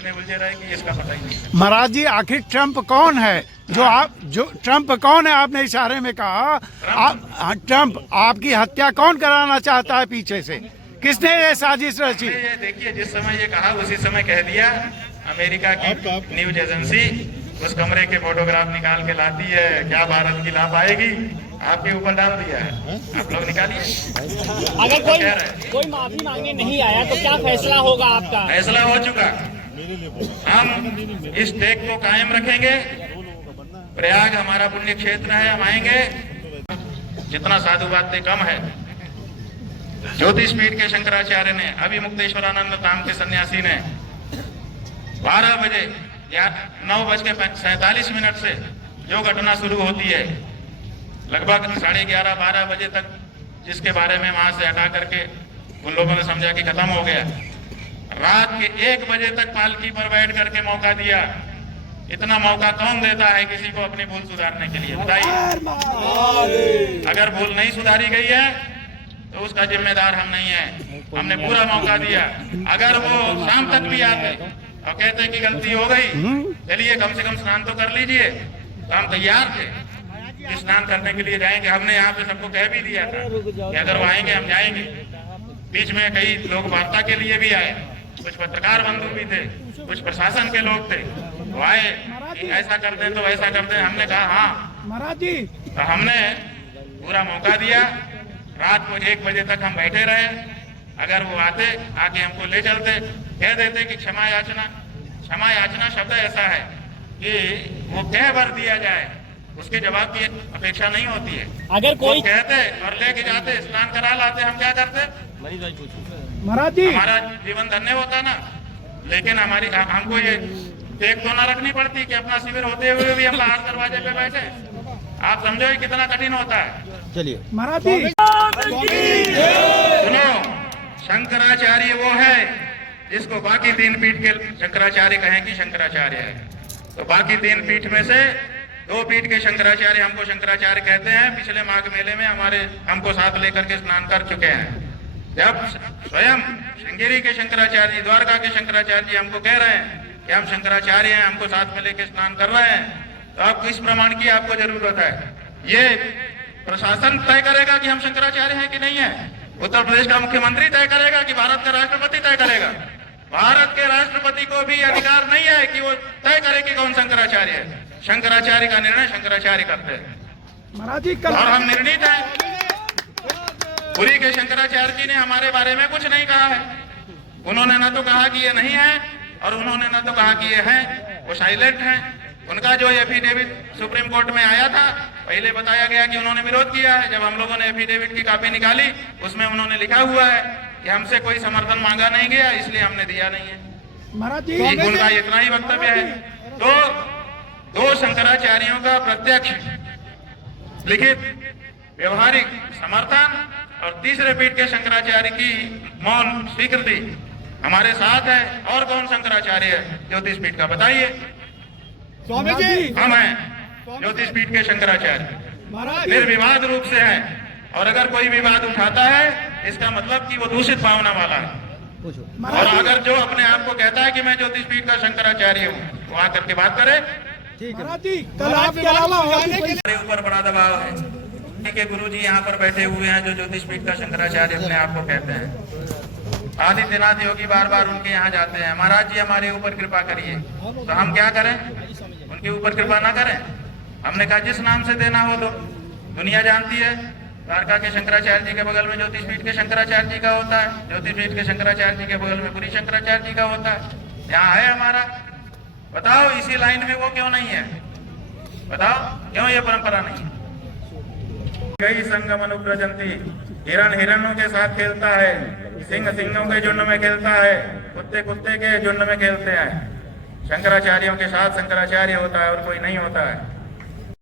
इतने उलझे रहे कि इसका पता ही नहीं। महाराज जी, आखिर ट्रंप कौन है? जो ट्रंप कौन है? आपने इशारे में कहा ट्रंप आपकी हत्या कौन कराना चाहता है पीछे से? किसने ये साजिश रची? ये देखिए, जिस समय ये कहा उसी समय कह दिया। अमेरिका की न्यूज एजेंसी उस कमरे के फोटोग्राफ निकाल के लाती है, क्या भारत की ला पाएगी, आपके ऊपर डाल दिया है, आप लोग निकालिए। अगर कोई माफी मांगे नहीं आया तो क्या फैसला होगा आपका? फैसला हो चुका, हम इस टेक को कायम रखेंगे। प्रयाग हमारा पुण्य क्षेत्र है, हम आएंगे। जितना साधुवाद कम है। ज्योतिष पीठ के शंकराचार्य ने, अभी मुक्तेश्वरानंद धाम के सन्यासी ने 12 बजे या 9:47 से जो घटना शुरू होती है, लगभग 11:30-12 बजे तक, जिसके बारे में वहां से हटा करके उन लोगों ने समझा कि खत्म हो गया। रात के 1 बजे तक पालकी पर बैठ करके मौका दिया। इतना मौका कौन देता है किसी को अपनी भूल सुधारने के लिए? बताइए। अगर भूल नहीं सुधारी गई है तो उसका जिम्मेदार हम नहीं है। हमने पूरा मौका दिया। अगर वो शाम तक भी आते और कहते कि गलती हो गई, चलिए कम से कम स्नान तो कर लीजिए, तो हम तैयार थे कि स्नान करने के लिए जाएंगे। हमने यहाँ पे सबको कह भी दिया था कि अगर वो आएंगे हम जाएंगे। बीच में कई लोग वार्ता के लिए भी आए, कुछ पत्रकार बंधु भी थे, कुछ प्रशासन के लोग थे, वो आए कि ऐसा कर दे तो ऐसा कर दे। हमने कहा हाँ महाराज जी, तो हमने पूरा मौका दिया। रात को 1 बजे तक हम बैठे रहे। अगर वो आते, आके हमको ले चलते, कह देते कि क्षमा याचना। क्षमा याचना शब्द ऐसा है कि वो कह भर दिया जाए, उसके जवाब की अपेक्षा नहीं होती है। अगर कोई कहते और लेके जाते, स्नान करा लाते, हम क्या करते? महाराज जी, हमारा जीवन धन्य होता ना। लेकिन हमको ये टेक तो ना रखनी पड़ती कि अपना शिविर होते हुए भी हम बाहर दरवाजे पे बैठे। आप समझो ये कितना कठिन होता है। चलिए महाराज जी, सुनो, शंकराचार्य वो है जिसको बाकी 3 पीठ के शंकराचार्य कहें कि शंकराचार्य है। तो बाकी 3 पीठ में से 2 पीठ के शंकराचार्य हमको शंकराचार्य कहते हैं। पिछले माघ मेले में हमको साथ लेकर के स्नान कर चुके हैं। जब स्वयं श्रृंगेरी के शंकराचार्य जी, द्वारका के शंकराचार्य जी हमको कह रहे हैं कि हम शंकराचार्य हैं, हमको साथ में लेके स्नान कर रहे हैं, तो आप किस प्रमाण की आपको जरूरत है? ये प्रशासन तय करेगा कि हम शंकराचार्य हैं कि नहीं है? उत्तर प्रदेश का मुख्यमंत्री तय करेगा कि भारत का राष्ट्रपति तय करेगा? भारत के राष्ट्रपति को भी अधिकार नहीं है कि वो तय करे कि कौन शंकराचार्य है। शंकराचार्य का निर्णय शंकराचार्य करते हैं महाराज जी, और हम निर्णीत हैं। पुरी के शंकराचार्य जी ने हमारे बारे में कुछ नहीं कहा है। उन्होंने न तो कहा कि ये नहीं है और उन्होंने न तो कहा कि ये है। वो साइलेंट हैं। उनका जो एफिडेविट सुप्रीम कोर्ट में आया था, पहले बताया गया कि उन्होंने विरोध किया है। जब हम लोगों ने एफिडेविट की कॉपी निकाली, उसमें उन्होंने लिखा हुआ है कि हमसे कोई समर्थन मांगा नहीं गया, इसलिए हमने दिया नहीं है। महाराज जी, उनका इतना ही वक्तव्य है। तो 2 शंकराचार्यों का प्रत्यक्ष लिखित व्यवहारिक समर्थन और तीसरे पीठ के शंकराचार्य की मौन स्वीकृति हमारे साथ है। और कौन शंकराचार्य है ज्योतिष पीठ का? बताइए। स्वामी जी, हम हैं ज्योतिष पीठ के शंकराचार्य, निर्विवाद रूप से हैं। और अगर कोई विवाद उठाता है, इसका मतलब कि वो दूषित भावना वाला है। और अगर जो अपने आप को कहता है कि मैं ज्योतिष पीठ का शंकराचार्य हूँ, वो आकर के बात करे। महाराज जी, कल आपके अलावा हमारे ऊपर बड़ा दबाव है के गुरु जी यहाँ पर बैठे हुए हैं जो ज्योतिष पीठ का शंकराचार्य अपने आप को कहते हैं। आदित्यनाथ योगी बार उनके यहाँ जाते हैं, महाराज जी हमारे ऊपर कृपा करिए। तो हम क्या करें? उनके ऊपर कृपा ना करें? हमने कहा जिस नाम से देना हो दो। दुनिया जानती है, द्वारका के शंकराचार्य जी के बगल में ज्योतिष पीठ के शंकराचार्य जी का होता है, ज्योतिष पीठ के शंकराचार्य जी के बगल में पुरी शंकराचार्य जी का होता है। यहाँ है हमारा। बताओ इसी लाइन में वो क्यों नहीं है? बताओ क्यों ये परंपरा नहीं है? कई संगम अनुप्रजंती, हिरण हिरणों के साथ खेलता है, सिंह सिंहों के झुंड में खेलता है, कुत्ते कुत्ते के झुंड में खेलते हैं। शंकराचार्यों के साथ शंकराचार्य होता है और कोई नहीं होता है।